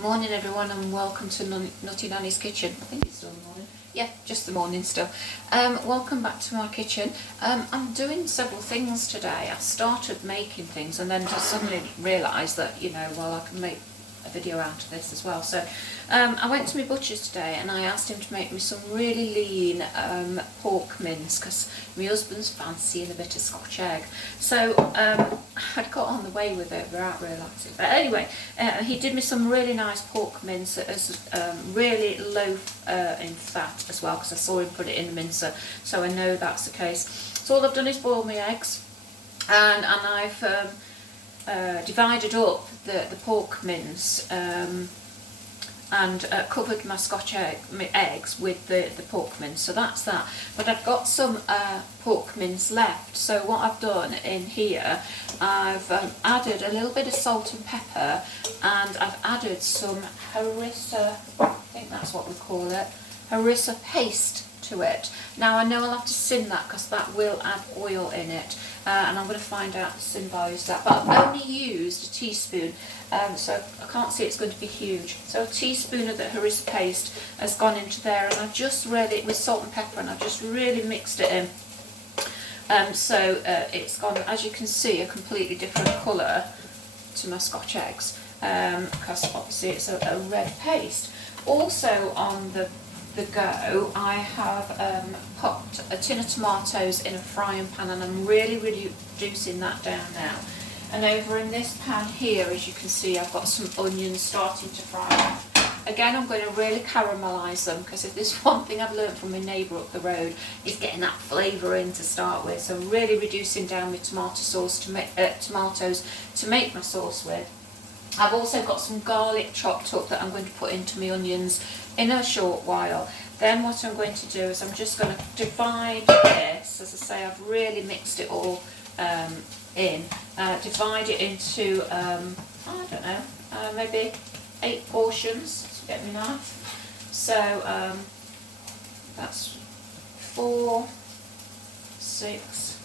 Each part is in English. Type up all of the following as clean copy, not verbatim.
Morning everyone, and welcome to Nutty Nanny's kitchen. I think it's still the morning. Yeah, just the morning still. Welcome back to my kitchen. I'm doing several things today. I started making things and then just suddenly realised that, well, I can make a video out of this as well. So I went to my butcher's today and I asked him to make me some really lean pork mince because my husband's fancying a bit of Scotch egg. So I'd got on the way with it without realising. But anyway, he did me some really nice pork mince that is really low in fat as well, because I saw him put it in the mincer, so I know that's the case. So all I've done is boil my eggs, and I've divided up the pork mince and covered my Scotch eggs with the pork mince, so that's that. But I've got some pork mince left, so what I've done in here, I've added a little bit of salt and pepper, and I've added some harissa, I think that's what we call it, harissa paste to it. Now I know I'll have to sin that because that will add oil in it, and I'm going to find out the sin values of that, but I've only used a teaspoon, so I can't see it's going to be huge. So a teaspoon of the harissa paste has gone into there, and I've just really, with salt and pepper, and I've just really mixed it in. So it's gone, as you can see, a completely different colour to my Scotch eggs, because obviously it's a red paste. Also on the go, I have popped a tin of tomatoes in a frying pan, and I'm really reducing that down now. And over in this pan here, as you can see, I've got some onions starting to fry. Again, I'm going to really caramelise them, because if there's one thing I've learned from my neighbour up the road, is getting that flavour in to start with. So I'm really reducing down my tomato sauce to make tomatoes to make my sauce with. I've also got some garlic chopped up that I'm going to put into my onions in a short while. Then what I'm going to do is I'm just going to divide this, as I say, I've really mixed it all in, divide it into, I don't know, maybe 8 portions to get me knife. So that's 4, 6,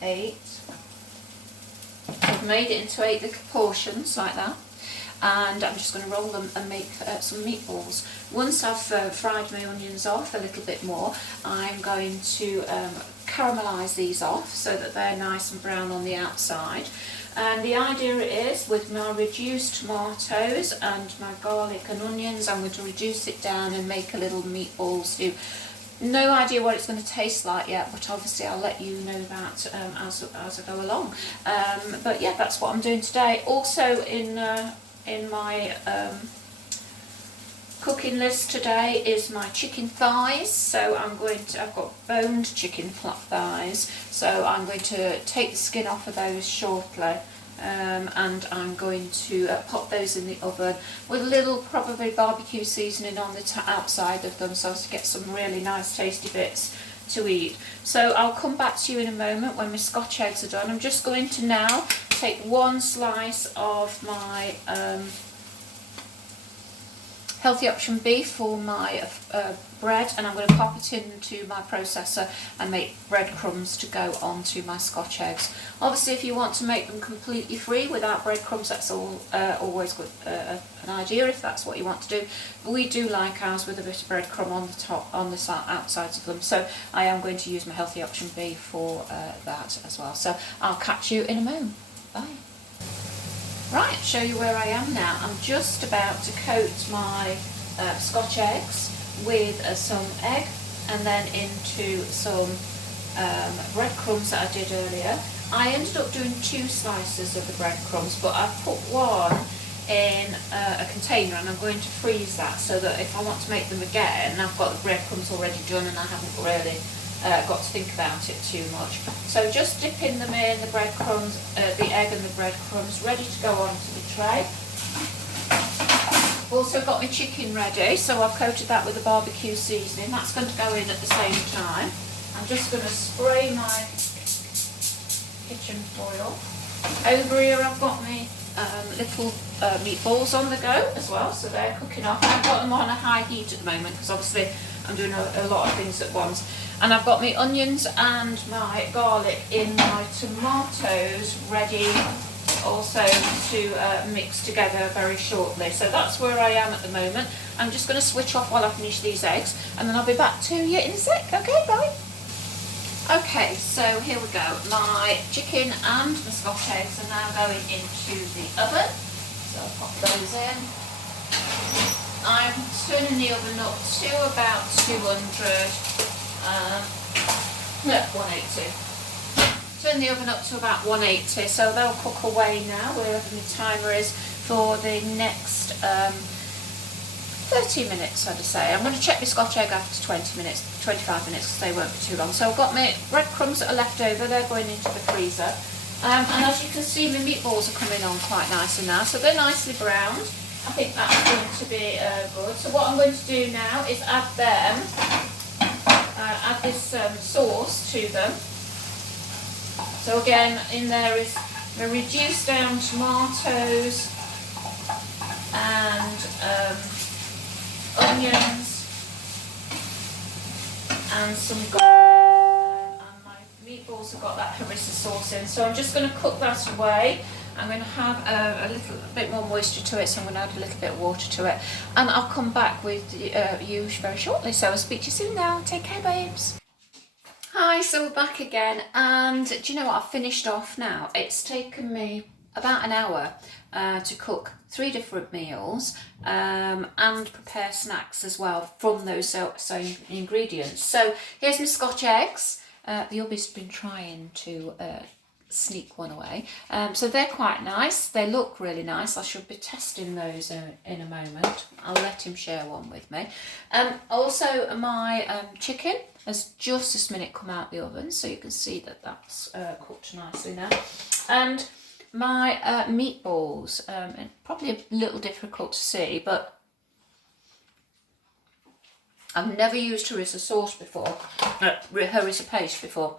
8. I've made it into 8 little portions like that, and I'm just going to roll them and make some meatballs. Once I've fried my onions off a little bit more, I'm going to caramelise these off so that they're nice and brown on the outside. And the idea is, with my reduced tomatoes and my garlic and onions, I'm going to reduce it down and make a little meatball stew. No idea what it's going to taste like yet, but obviously I'll let you know that as I go along. But yeah, that's what I'm doing today. Also in my cooking list today is my chicken thighs. So I've got boned chicken thighs, so I'm going to take the skin off of those shortly. And I'm going to pop those in the oven with a little probably barbecue seasoning on the outside of them, so as to get some really nice tasty bits to eat. So I'll come back to you in a moment when my Scotch eggs are done. I'm just going to now take one slice of my healthy option beef for my bread, and I'm going to pop it into my processor and make breadcrumbs to go onto my Scotch eggs. Obviously, if you want to make them completely free without breadcrumbs, that's always good, an idea if that's what you want to do. But we do like ours with a bit of breadcrumb on the top, on the outsides of them. So I am going to use my healthy option beef for that as well. So I'll catch you in a moment. Bye. Right, show you where I am now. I'm just about to coat my Scotch eggs with some egg, and then into some breadcrumbs that I did earlier. I ended up doing 2 slices of the breadcrumbs, but I've put one in a container, and I'm going to freeze that so that if I want to make them again, I've got the breadcrumbs already done and I haven't really got to think about it too much. So just dipping them in, the breadcrumbs, the egg and the breadcrumbs, ready to go onto the tray. Also got my chicken ready, so I've coated that with the barbecue seasoning. That's going to go in at the same time. I'm just going to spray my kitchen foil. Over here I've got my little meatballs on the go as well, so they're cooking off. I've got them on a high heat at the moment because obviously I'm doing a lot of things at once. And I've got my onions and my garlic in my tomatoes ready also to mix together very shortly. So that's where I am at the moment. I'm just going to switch off while I finish these eggs, and then I'll be back to you in a sec. Okay, bye. Okay, so here we go. My chicken and the Scotch eggs are now going into the oven. So I'll pop those in. I'm turning the oven up to about 180. Turn the oven up to about 180, so they'll cook away now, wherever the timer is, for the next 30 minutes, I'd say. I'm going to check the Scotch egg after 20 minutes, 25 minutes, because they won't be too long. So I've got my breadcrumbs that are left over, they're going into the freezer. And as you can see, my meatballs are coming on quite nicely now, so they're nicely browned. I think that's going to be good. So what I'm going to do now is add this sauce to them. So again, in there is the reduced down tomatoes and onions and some garlic, and my meatballs have got that harissa sauce in. So I'm just going to cook that away. I'm going to have a little bit more moisture to it, so I'm going to add a little bit of water to it, and I'll come back with you very shortly. So I'll speak to you soon now. Take care, babes. Hi, so we're back again, and do you know what? I've finished off now. It's taken me about an hour to cook 3 different meals and prepare snacks as well from those same ingredients. So here's my Scotch eggs. The hubby's been trying to sneak one away. So they're quite nice. They look really nice. I should be testing those in a moment. I'll let him share one with me. Also, my chicken has just this minute come out the oven, so you can see that that's cooked nicely now. And my meatballs, probably a little difficult to see, but I've never used harissa sauce before, harissa paste before,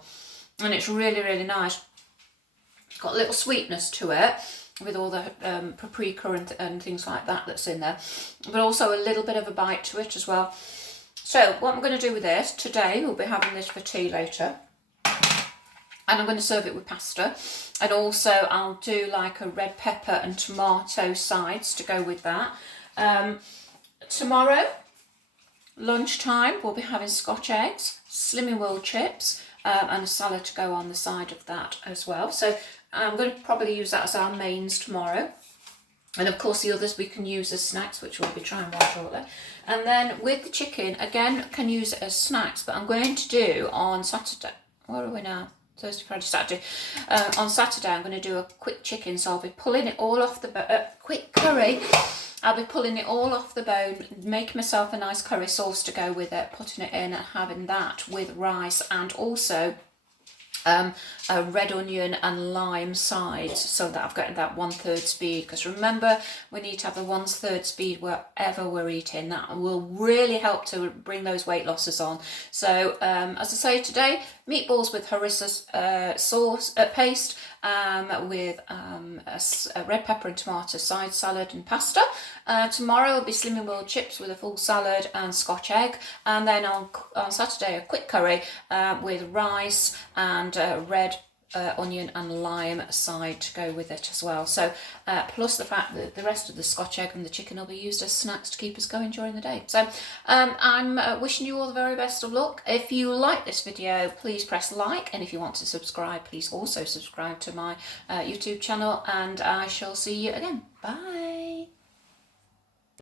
and it's really, really nice. It's got a little sweetness to it with all the paprika and things like that that's in there, but also a little bit of a bite to it as well. So what I'm going to do with this today, we'll be having this for tea later, and I'm going to serve it with pasta, and also I'll do like a red pepper and tomato sides to go with that. Tomorrow lunchtime we'll be having Scotch eggs, Slimming World chips, and a salad to go on the side of that as well. So I'm going to probably use that as our mains tomorrow. And of course the others we can use as snacks, which we'll be trying more shortly. And then with the chicken, again, can use it as snacks, but I'm going to do on Saturday, what are we now? Thursday, Friday, Saturday. On Saturday I'm going to do a quick chicken, so I'll be pulling it all off the quick curry. I'll be pulling it all off the bone, making myself a nice curry sauce to go with it, putting it in and having that with rice, and also a red onion and lime side, so that I've got that 1/3 speed, because remember we need to have the 1/3 speed wherever we're eating. That will really help to bring those weight losses on. So as I say, today meatballs with harissa sauce paste, with a red pepper and tomato side salad and pasta. Tomorrow will be Slimming World chips with a full salad and Scotch egg, and then on Saturday a quick curry with rice and red onion and lime side to go with it as well. So plus the fact that the rest of the Scotch egg and the chicken will be used as snacks to keep us going during the day. So I'm wishing you all the very best of luck. If you like this video, please press like, and if you want to subscribe, please also subscribe to my YouTube channel, and I shall see you again. Bye.